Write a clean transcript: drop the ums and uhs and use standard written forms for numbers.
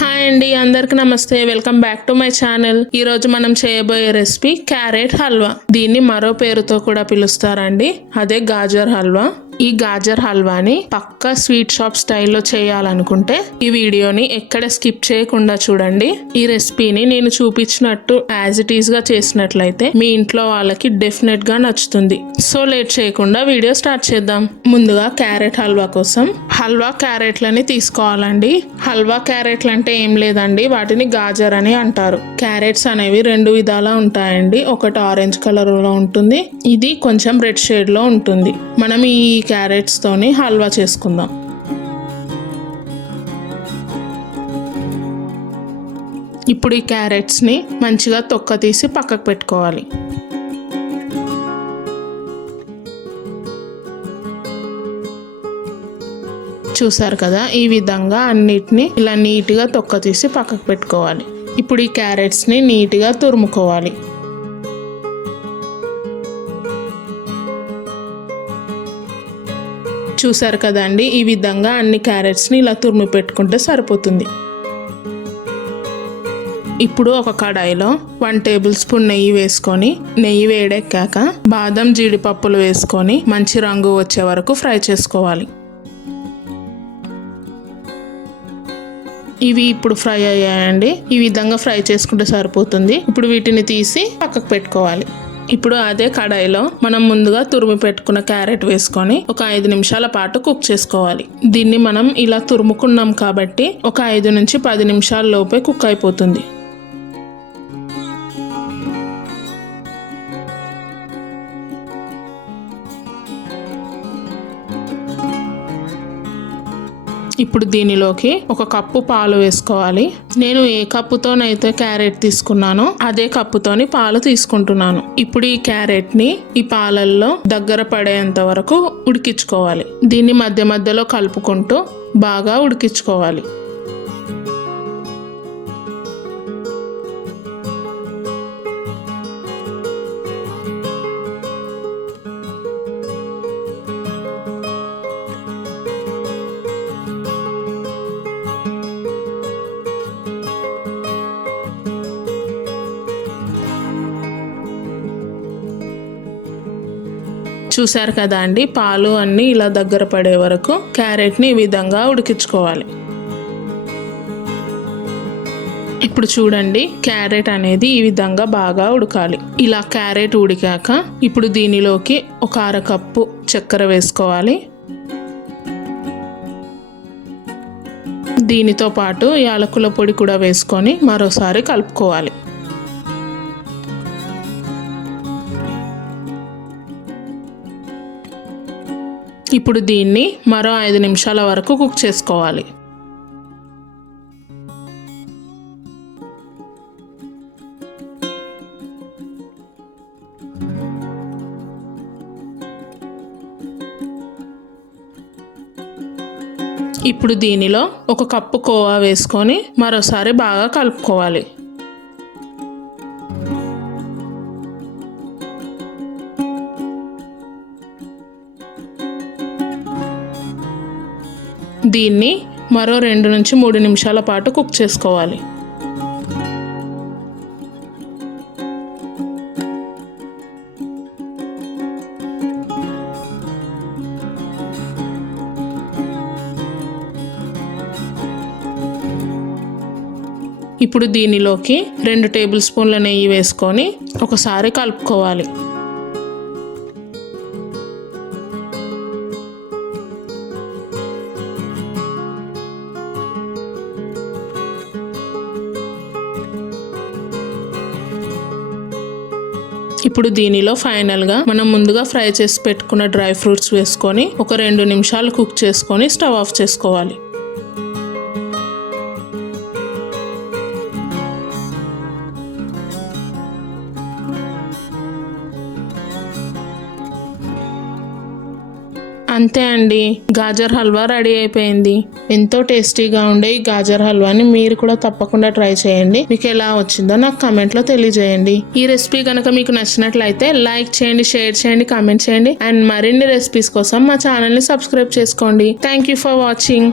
Hi అండి, అందరికి నమస్తే. Welcome back to my channel. ఈ రోజు మనం చేయబోయే రెసిపీ క్యారెట్ హల్వా. దీన్ని మరో పేరుతో కూడా పిలుస్తారండి, అదే గాజర్ హల్వా. ఈ గాజర్ హల్వాని పక్కా స్వీట్ షాప్ స్టైల్లో చేయాలనుకుంటే ఈ వీడియోని ఎక్కడ స్కిప్ చేయకుండా చూడండి. ఈ రెసిపీని నేను చూపించినట్టు యాజ్ ఇట్ ఈస్ గా చేసినట్లయితే మీ ఇంట్లో వాళ్ళకి డెఫినెట్ గా నచ్చుతుంది. సో లేట్ చేయకుండా వీడియో స్టార్ట్ చేద్దాం. ముందుగా క్యారెట్ హల్వా కోసం హల్వా క్యారెట్లని తీసుకోవాలండి. హల్వా క్యారెట్లు అంటే ఏం లేదండి, వాటిని గాజర్ అని అంటారు. క్యారెట్స్ అనేవి రెండు విధాలా ఉంటాయండి. ఒకటి ఆరెంజ్ కలర్ లో ఉంటుంది, ఇది కొంచెం రెడ్ షేడ్ లో ఉంటుంది. మనం ఈ క్యారెట్స్ తోని హల్వా చేసుకుందాం. ఇప్పుడు ఈ క్యారెట్స్ ని మంచిగా తొక్క తీసి పక్కకు పెట్టుకోవాలి. చూసారు కదా, ఈ విధంగా అన్నిటిని ఇలా నీట్గా తొక్క తీసి పక్కకు పెట్టుకోవాలి. ఇప్పుడు ఈ క్యారెట్స్ ని నీట్గా తురుముకోవాలి. చూసారు కదండి, ఈ విధంగా అన్ని క్యారెట్స్ని ఇలా తురిమి పెట్టుకుంటే సరిపోతుంది. ఇప్పుడు ఒక కడాయిలో 1 టేబుల్ స్పూన్ నెయ్యి వేసుకొని, నెయ్యి వేడెక్కాక బాదం జీడిపప్పులు వేసుకొని మంచి రంగు వచ్చే వరకు ఫ్రై చేసుకోవాలి. ఇవి ఇప్పుడు ఫ్రై అయ్యాయండి. ఈ విధంగా ఫ్రై చేసుకుంటే సరిపోతుంది. ఇప్పుడు వీటిని తీసి పక్కకు పెట్టుకోవాలి. ఇప్పుడు అదే కడాయిలో మనం ముందుగా తురుము పెట్టుకున్న క్యారెట్ వేసుకొని ఒక 5 నిమిషాల పాటు కుక్ చేసుకోవాలి. దీన్ని మనం ఇలా తురుముకున్నాం కాబట్టి ఒక 5 నుంచి 10 నిమిషాల లోపే కుక్ అయిపోతుంది. ఇప్పుడు దీనిలోకి 1 కప్పు పాలు వేసుకోవాలి. నేను ఏ కప్పుతోనైతే క్యారెట్ తీసుకున్నానో అదే కప్పుతోని పాలు తీసుకుంటున్నాను. ఇప్పుడు ఈ క్యారెట్ ని ఈ పాలల్లో దగ్గర పడేంత వరకు ఉడికించుకోవాలి. దీన్ని మధ్య మధ్యలో కలుపుకుంటూ బాగా ఉడికించుకోవాలి. చూసారు కదా అండి, పాలు అన్నీ ఇలా దగ్గర పడే వరకు క్యారెట్ని ఈ విధంగా ఉడికించుకోవాలి. ఇప్పుడు చూడండి, క్యారెట్ అనేది ఈ విధంగా బాగా ఉడకాలి. ఇలా క్యారెట్ ఉడికాక ఇప్పుడు దీనిలోకి ఒక 1/2 కప్పు చక్కెర వేసుకోవాలి. దీనితో పాటు యాలకుల పొడి కూడా వేసుకొని మరోసారి కలుపుకోవాలి. ఇప్పుడు దీన్ని మరో 5 నిమిషాల వరకు కుక్ చేసుకోవాలి. ఇప్పుడు దీనిలో 1 కప్పు కోవా వేసుకొని మరోసారి బాగా కలుపుకోవాలి. దీన్ని మరో 2 నుంచి 3 నిమిషాల పాటు కుక్ చేసుకోవాలి. ఇప్పుడు దీనిలోకి 2 టేబుల్ స్పూన్ల నెయ్యి వేసుకొని ఒకసారి కలుపుకోవాలి. ఇప్పుడు దీనిలో ఫైనల్గా మనం ముందుగా ఫ్రై చేసి పెట్టుకున్న డ్రై ఫ్రూట్స్ వేసుకొని ఒక 2 నిమిషాలు కుక్ చేసుకొని స్టవ్ ఆఫ్ చేసుకోవాలి. అంతే అండి, గాజర్ హల్వా రెడీ అయిపోయింది. ఎంతో టేస్టీగా ఉండే ఈ గాజర్ హల్వాని మీరు కూడా తప్పకుండా ట్రై చేయండి. మీకు ఎలా వచ్చిందో నాకు కామెంట్ లో తెలియజేయండి. ఈ రెసిపీ కనుక మీకు నచ్చినట్లయితే లైక్ చేయండి, షేర్ చేయండి, కామెంట్ చేయండి. అండ్ మరిన్ని రెసిపీస్ కోసం మా ఛానల్ ని సబ్స్క్రైబ్ చేసుకోండి. Thank you for watching.